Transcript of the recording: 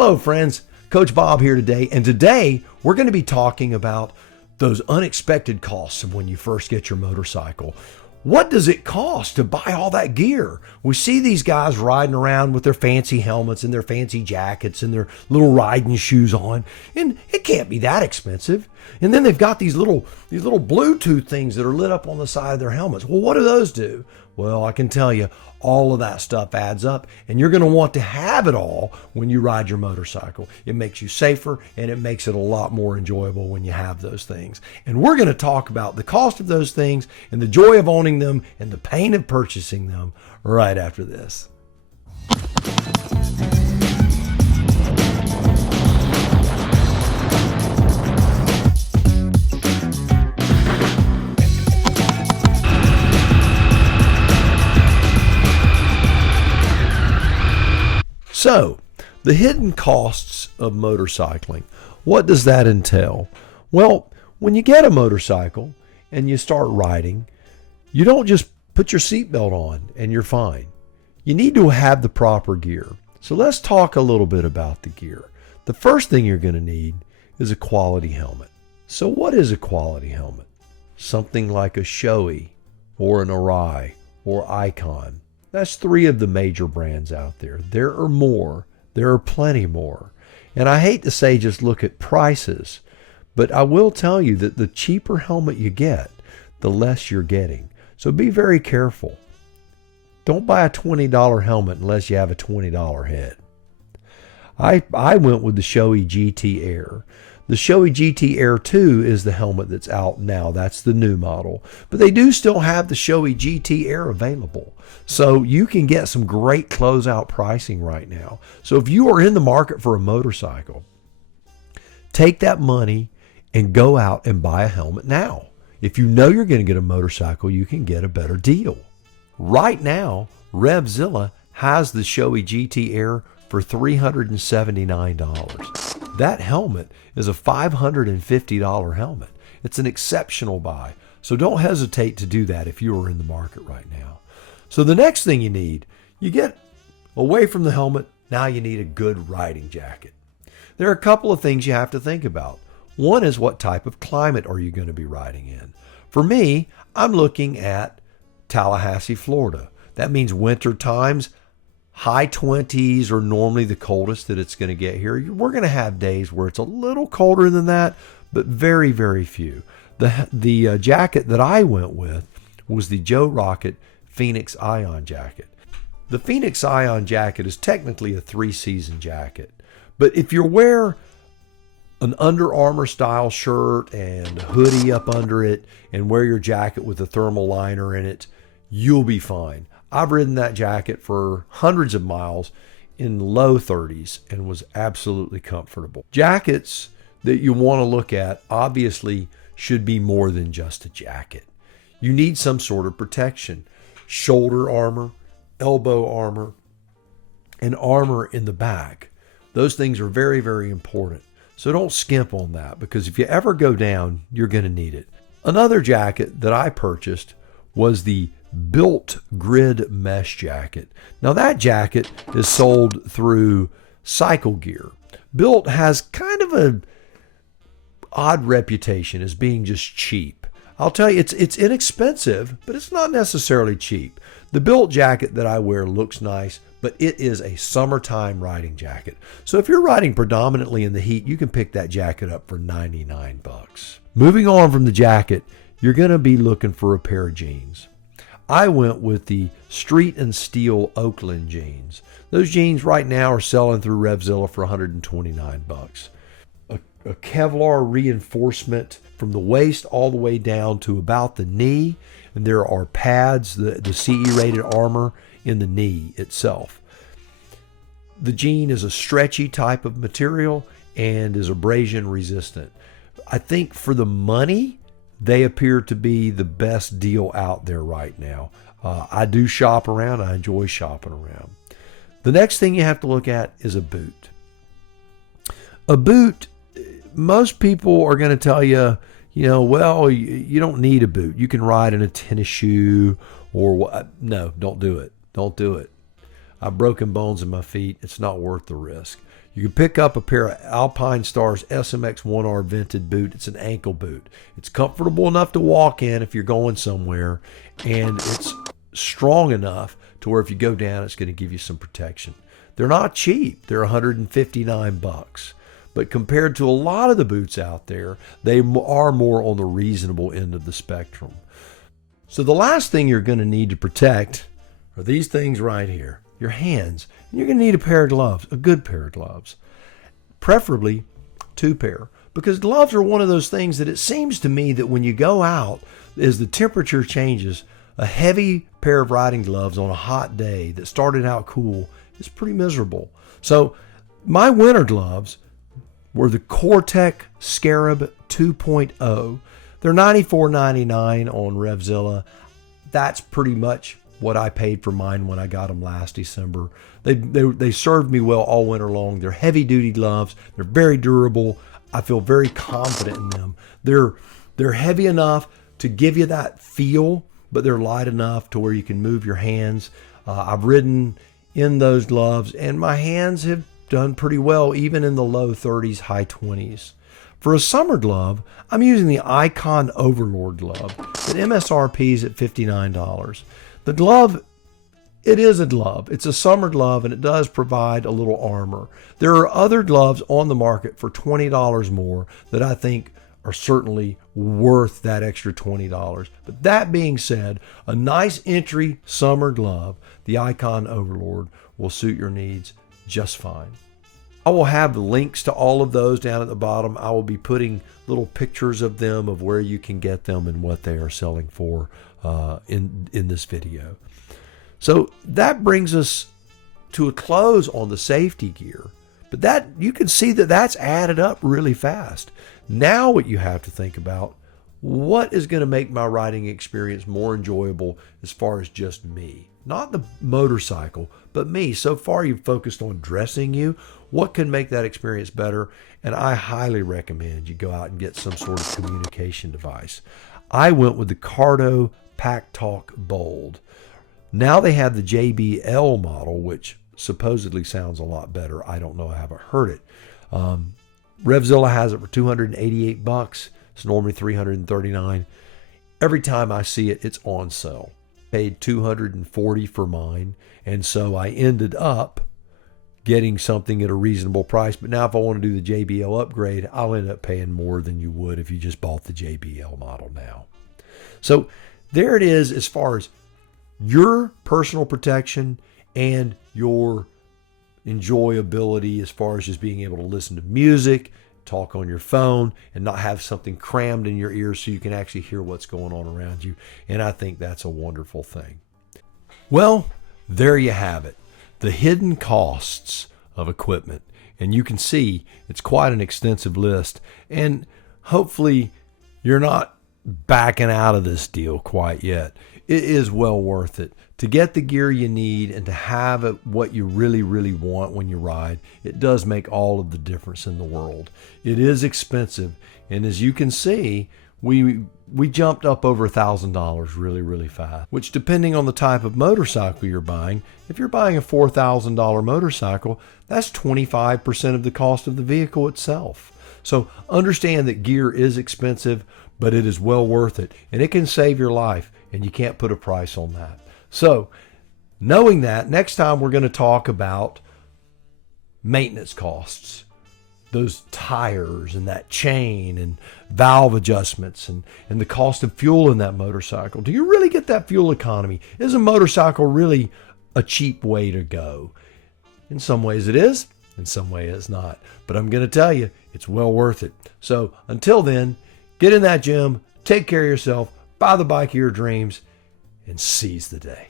Hello friends, Coach Bob here today, and today we're going to be talking about those unexpected costs of when you first get your motorcycle. What does it cost to buy all that gear? We see these guys riding around with their fancy helmets and their fancy jackets and their little riding shoes on, and it can't be that expensive. And then they've got these little Bluetooth things that are lit up on the side of their helmets. Well, what do those do? Well, I can tell you, all of that stuff adds up, and you're going to want to have it all when you ride your motorcycle. It makes you safer, and it makes it a lot more enjoyable when you have those things. And we're going to talk about the cost of those things and the joy of owning them and the pain of purchasing them right after this. So, the hidden costs of motorcycling. What does that entail? Well, when you get a motorcycle and you start riding, you don't just put your seatbelt on and you're fine. You need to have the proper gear. So let's talk a little bit about the gear. The first thing you're going to need is a quality helmet. So what is a quality helmet? Something like a Shoei or an Arai or Icon. That's three of the major brands out there. There are more. There are plenty more. And I hate to say just look at prices, but I will tell you that the cheaper helmet you get, the less you're getting. So be very careful. Don't buy a $20 helmet unless you have a $20 head. I went with the Shoei GT Air. The Shoei GT Air 2 is the helmet that's out now. That's the new model. But they do still have the Shoei GT Air available. So you can get some great closeout pricing right now. So if you are in the market for a motorcycle, take that money and go out and buy a helmet now. If you know you're going to get a motorcycle, you can get a better deal. Right now, RevZilla has the Shoei GT Air for $379. That helmet is a $550 helmet. It's an exceptional buy. So don't hesitate to do that if you are in the market right now. So the next thing you need, you get away from the helmet, now you need a good riding jacket. There are a couple of things you have to think about. One is what type of climate are you going to be riding in? For me, I'm looking at Tallahassee, Florida. That means winter times, high 20s are normally the coldest that it's going to get here. We're going to have days where it's a little colder than that, but very, very few. The jacket that I went with was the Joe Rocket Phoenix Ion jacket. The Phoenix Ion jacket is technically a 3-season jacket, but if you wear an Under Armour style shirt and a hoodie up under it and wear your jacket with a thermal liner in it, you'll be fine. I've ridden that jacket for hundreds of miles in low 30s and was absolutely comfortable. Jackets that you want to look at obviously should be more than just a jacket. You need some sort of protection. Shoulder armor, elbow armor, and armor in the back. Those things are very, very important. So don't skimp on that, because if you ever go down, you're going to need it. Another jacket that I purchased was the Bilt Grid Mesh jacket. Now that jacket is sold through Cycle Gear. Bilt has kind of an odd reputation as being just cheap. I'll tell you, it's inexpensive, but it's not necessarily cheap. The Bilt jacket that I wear looks nice, but it is a summertime riding jacket. So if you're riding predominantly in the heat, you can pick that jacket up for $99. Moving on from the jacket, you're going to be looking for a pair of jeans. I went with the Street and Steel Oakland jeans. Those jeans right now are selling through RevZilla for $129. A Kevlar reinforcement from the waist all the way down to about the knee, and there are pads, the CE rated armor in the knee itself. The jean is a stretchy type of material and is abrasion resistant. I think for the money, they appear to be the best deal out there right now. I do shop around. I enjoy shopping around. The next thing you have to look at is a boot. A boot, most people are going to tell you, well, you don't need a boot. You can ride in a tennis shoe or what. No, don't do it. Don't do it. I've broken bones in my feet. It's not worth the risk. You can pick up a pair of Alpinestars SMX 1R vented boot. It's an ankle boot. It's comfortable enough to walk in if you're going somewhere, and it's strong enough to where if you go down, it's going to give you some protection. They're not cheap. They're $159. But compared to a lot of the boots out there, they are more on the reasonable end of the spectrum. So the last thing you're going to need to protect are these things right here, your hands. And you're going to need a pair of gloves, a good pair of gloves, preferably 2 pair, because gloves are one of those things that it seems to me that when you go out, as the temperature changes, a heavy pair of riding gloves on a hot day that started out cool is pretty miserable. So my winter gloves were the Cortech Scarab 2.0. They're $94.99 on Revzilla. That's pretty much what I paid for mine when I got them last December. They served me well all winter long. They're heavy duty gloves. They're very durable. I feel very confident in them. They're heavy enough to give you that feel, but they're light enough to where you can move your hands. I've ridden in those gloves, and my hands have done pretty well, even in the low 30s, high 20s. For a summer glove, I'm using the Icon Overlord glove that MSRP is at $59. The glove, it is a glove. It's a summer glove, and it does provide a little armor. There are other gloves on the market for $20 more that I think are certainly worth that extra $20. But that being said, a nice entry summer glove, the Icon Overlord, will suit your needs just fine. I will have the links to all of those down at the bottom. I will be putting little pictures of them, of where you can get them and what they are selling for in this video. So that brings us to a close on the safety gear. But that, you can see that that's added up really fast. Now what you have to think about, what is going to make my riding experience more enjoyable as far as just me? Not the motorcycle, but me. So far you've focused on dressing you. What can make that experience better? And I highly recommend you go out and get some sort of communication device. I went with the Cardo Pack Talk Bold. Now they have the JBL model, which supposedly sounds a lot better. I don't know. I haven't heard it. Revzilla has it for $288. It's normally $339. Every time I see it, it's on sale. Paid $240 for mine, and so I ended up getting something at a reasonable price. But now if I want to do the JBL upgrade, I'll end up paying more than you would if you just bought the JBL model now. So there it is as far as your personal protection and your enjoyability as far as just being able to listen to music, talk on your phone, and not have something crammed in your ears so you can actually hear what's going on around you. And I think that's a wonderful thing. Well, there you have it. The hidden costs of equipment. And you can see it's quite an extensive list. And hopefully you're not backing out of this deal quite yet. It is well worth it. To get the gear you need and to have it what you really, really want when you ride, it does make all of the difference in the world. It is expensive. And as you can see, we jumped up over $1,000 really, really fast, which depending on the type of motorcycle you're buying, if you're buying a $4,000 motorcycle, that's 25% of the cost of the vehicle itself. So understand that gear is expensive, but it is well worth it, and it can save your life, and you can't put a price on that. So knowing that, next time we're going to talk about maintenance costs. Those tires and that chain and valve adjustments and the cost of fuel in that motorcycle. Do you really get that fuel economy? Is a motorcycle really a cheap way to go? In some ways it is, in some ways it's not. But I'm going to tell you, it's well worth it. So until then, get in that gym, take care of yourself, buy the bike of your dreams, and seize the day.